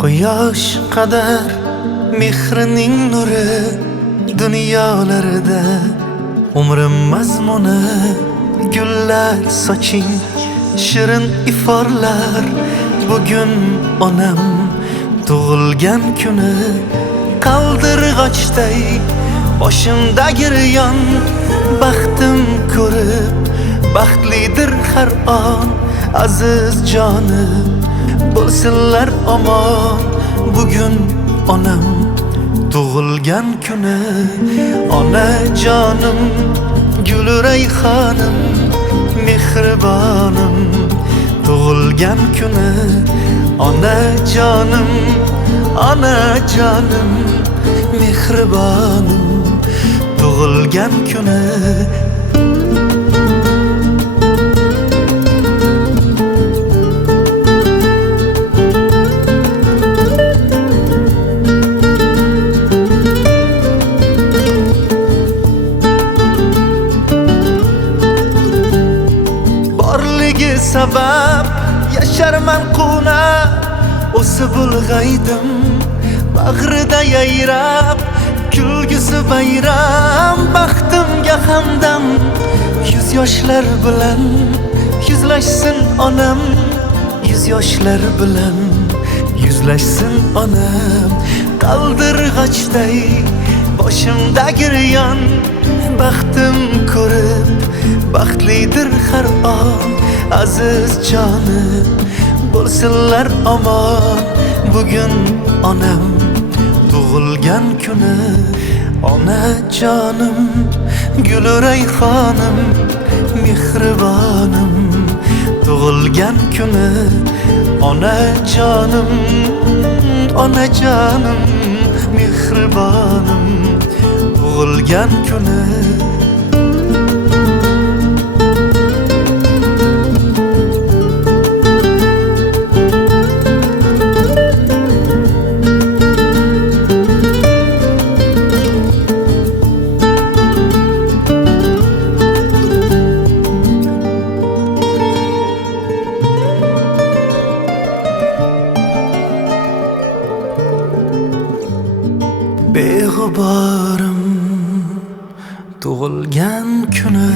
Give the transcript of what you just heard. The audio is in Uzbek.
Quyosh qadar mehrining nuri dunyolarida umrim mazmuni gullar soching shirin iforlar. Bugun onam tug'ilgan kuni qaldirg'ochday boshimda giryon. Baxtim ko'rib baxtlidir har on aziz jonim bo'lsinlar omon. Bugun onam tug'ilgan kuni onajonim guli rayhonim mehribonim tug'ilgan kuni onajonim onajonim mehribonim tug'ilgan kuni. Sabab yasharman quna o'sib ulg'aydim bag'rida yayrab kulgisi bayram. Baxtimga hamdam yuz yoshlar bilan yuzlashsin onam, yuz yoshlar bilan yuzlashsin onam. Qaldirg'ochday boshimda giryon baxtim ko'rib baxtlidir har on aziz jonim bo'lsinlar omon. Bugun onam tug'ilgan kuni onajonim guli rayhonim mehribonim tug'ilgan kuni onajonim onajonim mehribonim tug'ilgan kuni. Beg'uborim tug'ilgan kuni